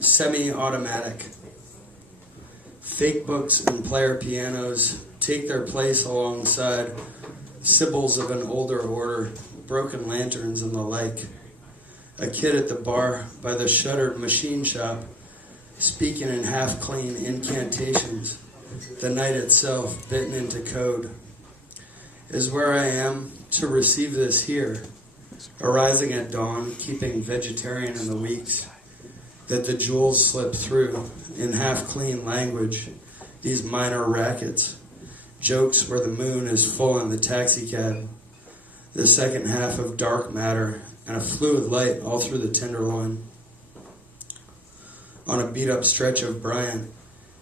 Semi-automatic. Fake books and player pianos take their place alongside sibyls of an older order, broken lanterns and the like. A kid at the bar by the shuttered machine shop, speaking in half-clean incantations, the night itself bitten into code, is where I am to receive this here, arising at dawn, keeping vegetarian in the weeks, that the jewels slip through in half-clean language, these minor rackets, jokes where the moon is full in the taxicab, the second half of dark matter, and a fluid light all through the tenderloin. On a beat-up stretch of Bryant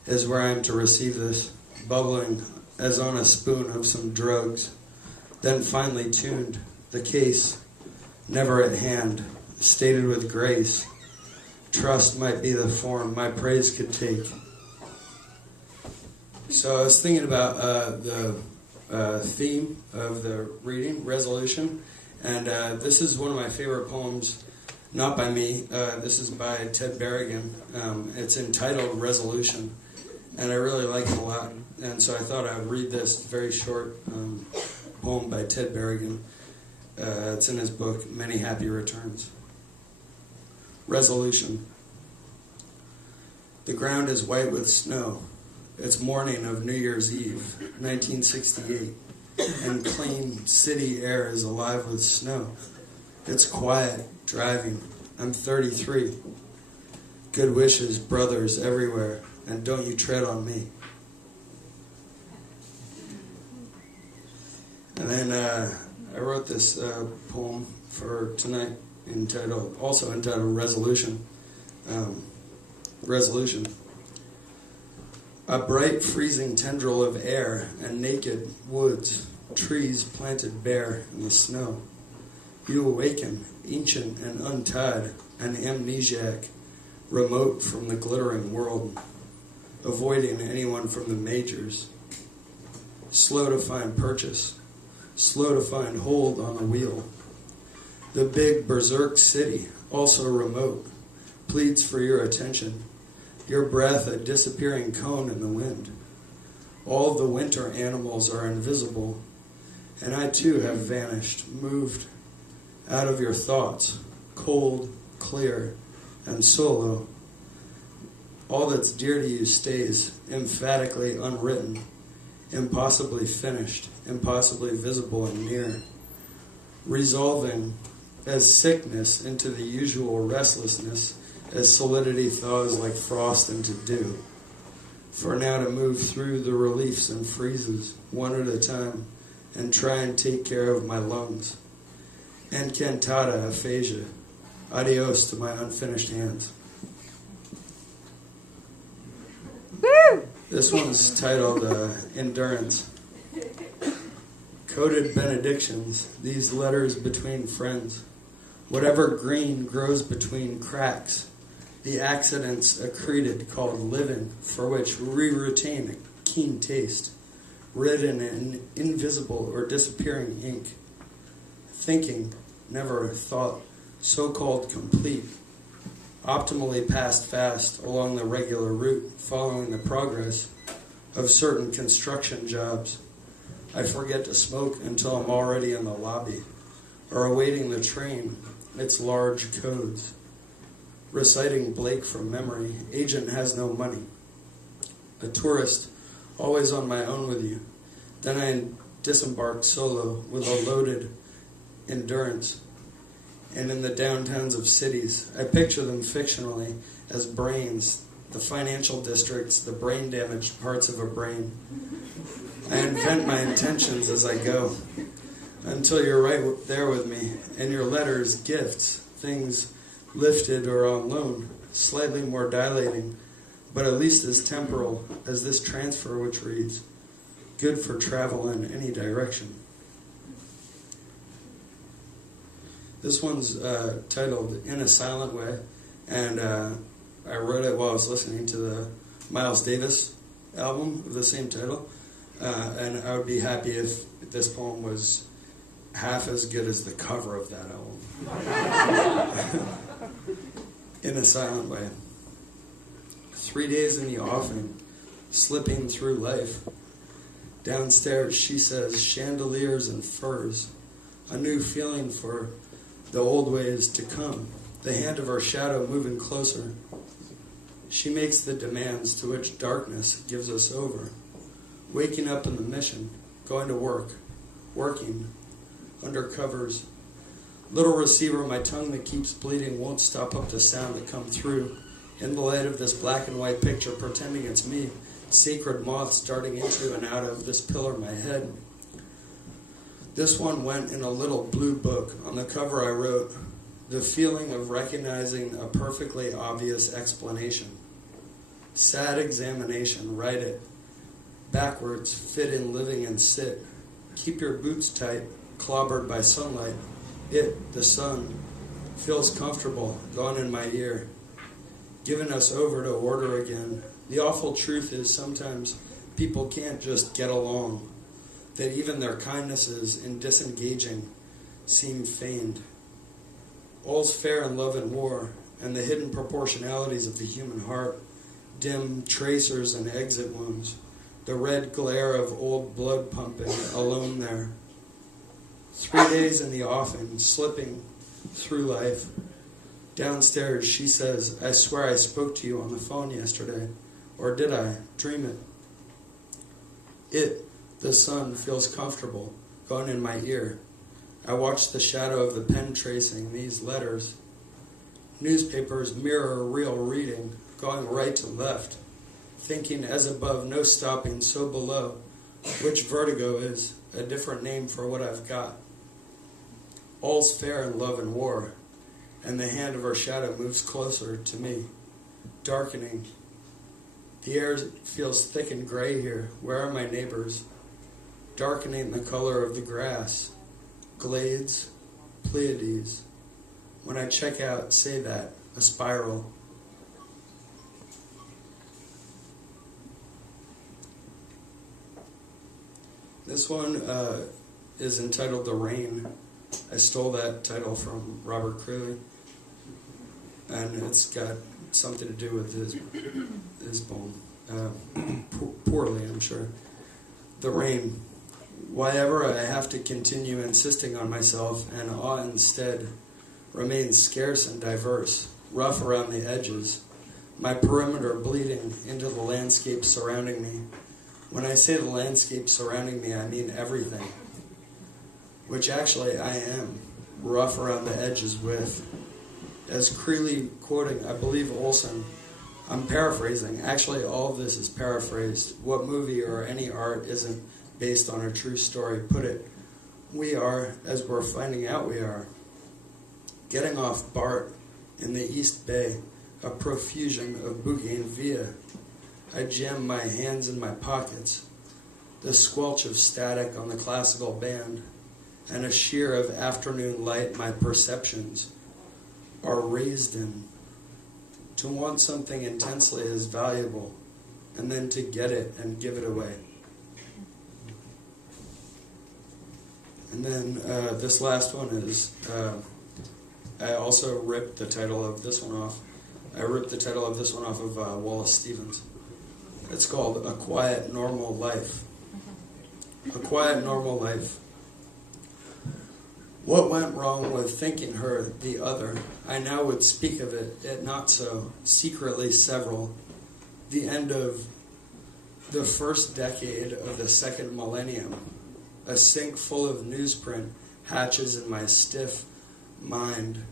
is where I am to receive this, bubbling as on a spoon of some drugs, then finally tuned, the case, never at hand, stated with grace. Trust might be the form my praise could take. So I was thinking about the theme of the reading, resolution, and this is one of my favorite poems, not by me, this is by Ted Berrigan. It's entitled Resolution, and I really like it a lot, and so I thought I would read this very short poem by Ted Berrigan. It's in his book, Many Happy Returns. Resolution. The ground is white with snow. It's morning of New Year's Eve, 1968, and clean city air is alive with snow. It's quiet, driving. I'm 33. Good wishes, brothers everywhere, and don't you tread on me. And then I wrote this poem for tonight, also entitled Resolution. Resolution. A bright freezing tendril of air and naked woods, trees planted bare in the snow. You awaken, ancient and untied, an amnesiac, remote from the glittering world, avoiding anyone from the majors. Slow to find purchase, slow to find hold on the wheel. The big berserk city, also remote, pleads for your attention. Your breath a disappearing cone in the wind. All the winter animals are invisible, and I too have vanished, moved out of your thoughts, cold, clear, and solo. All that's dear to you stays emphatically unwritten, impossibly finished, impossibly visible and near, resolving as sickness into the usual restlessness, as solidity thaws like frost into dew. For now to move through the reliefs and freezes, one at a time, and try and take care of my lungs. And cantata aphasia. Adios to my unfinished hands. Woo! This one's titled Endurance. Coded benedictions, these letters between friends. Whatever green grows between cracks, the accidents accreted called living, for which we retain a keen taste, written in invisible or disappearing ink. Thinking, never thought, so-called complete, optimally passed fast along the regular route, following the progress of certain construction jobs. I forget to smoke until I'm already in the lobby, or awaiting the train, its large codes. Reciting Blake from memory, agent has no money. A tourist, always on my own with you. Then I disembark solo with a loaded endurance. And in the downtowns of cities, I picture them fictionally as brains, the financial districts, the brain-damaged parts of a brain. I invent my intentions as I go, until you're right there with me, and your letters, gifts, things lifted or on loan, slightly more dilating, but at least as temporal as this transfer which reads, good for travel in any direction. This one's titled In a Silent Way, and I wrote it while I was listening to the Miles Davis album of the same title, and I would be happy if this poem was half as good as the cover of that album. In a Silent Way. 3 days in the offing, slipping through life. Downstairs, she says, chandeliers and furs, a new feeling for the old ways to come, the hand of her shadow moving closer. She makes the demands to which darkness gives us over. Waking up in the mission, going to work, working, under covers. Little receiver, my tongue that keeps bleeding won't stop up the sound that come through. In the light of this black and white picture, pretending it's me, sacred moths darting into and out of this pillar my head. This one went in a little blue book. On the cover I wrote, the feeling of recognizing a perfectly obvious explanation. Sad examination, write it. Backwards, fit in living and sit. Keep your boots tight, clobbered by sunlight. It, the sun, feels comfortable, gone in my ear. Given us over to order again. The awful truth is sometimes people can't just get along, that even their kindnesses in disengaging seem feigned. All's fair in love and war, and the hidden proportionalities of the human heart, dim tracers and exit wounds, the red glare of old blood pumping alone there. 3 days in the offing, slipping through life. Downstairs, she says, I swear I spoke to you on the phone yesterday. Or did I? Dream it. It, the sun, feels comfortable, gone in my ear. I watch the shadow of the pen tracing these letters. Newspapers mirror real reading, going right to left. Thinking as above, no stopping, so below. Which vertigo is a different name for what I've got. All's fair in love and war. And the hand of her shadow moves closer to me, darkening. The air feels thick and gray here. Where are my neighbors? Darkening the color of the grass. Glades, Pleiades. When I check out, say that, a spiral. This one is entitled The Rain. I stole that title from Robert Creeley. And it's got something to do with his poem. Poorly, I'm sure. The rain. Why ever I have to continue insisting on myself, and awe instead remains scarce and diverse, rough around the edges, my perimeter bleeding into the landscape surrounding me. When I say the landscape surrounding me, I mean everything, which actually I am, rough around the edges with. As Creeley quoting, I believe Olson, I'm paraphrasing. Actually, all of this is paraphrased. What movie or any art isn't based on a true story? Put it, we are, as we're finding out we are. Getting off BART in the East Bay, a profusion of bougainvillea. I jam my hands in my pockets, the squelch of static on the classical band, and a sheer of afternoon light my perceptions are raised in. To want something intensely is valuable, and then to get it and give it away. And then this last one is, I also ripped the title of this one off. I ripped the title of this one off of Wallace Stevens. It's called A Quiet Normal Life. A Quiet Normal Life. What went wrong with thinking her the other? I now would speak of it not so, secretly several. The end of the first decade of the second millennium. A sink full of newsprint hatches in my stiff mind.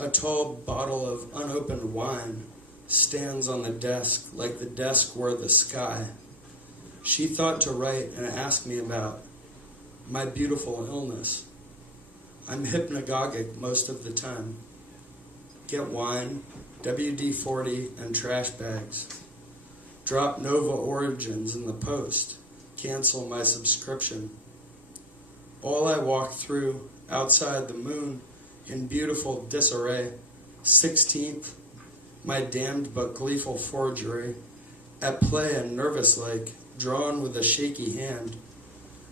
A tall bottle of unopened wine stands on the desk like the desk were the sky. She thought to write and ask me about my beautiful illness. I'm hypnagogic most of the time. Get wine, WD-40, and trash bags. Drop Nova Origins in the post. Cancel my subscription. All I walk through, outside the moon, in beautiful disarray. 16th, my damned but gleeful forgery. At play and nervous like, drawn with a shaky hand.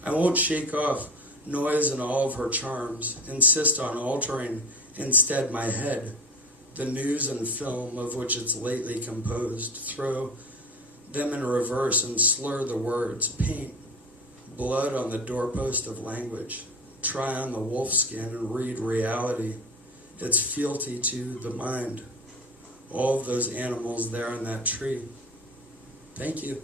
I won't shake off noise and all of her charms, insist on altering instead my head, the news and film of which it's lately composed. Throw them in reverse and slur the words. Paint blood on the doorpost of language. Try on the wolfskin and read reality, its fealty to the mind. All of those animals there in that tree. Thank you.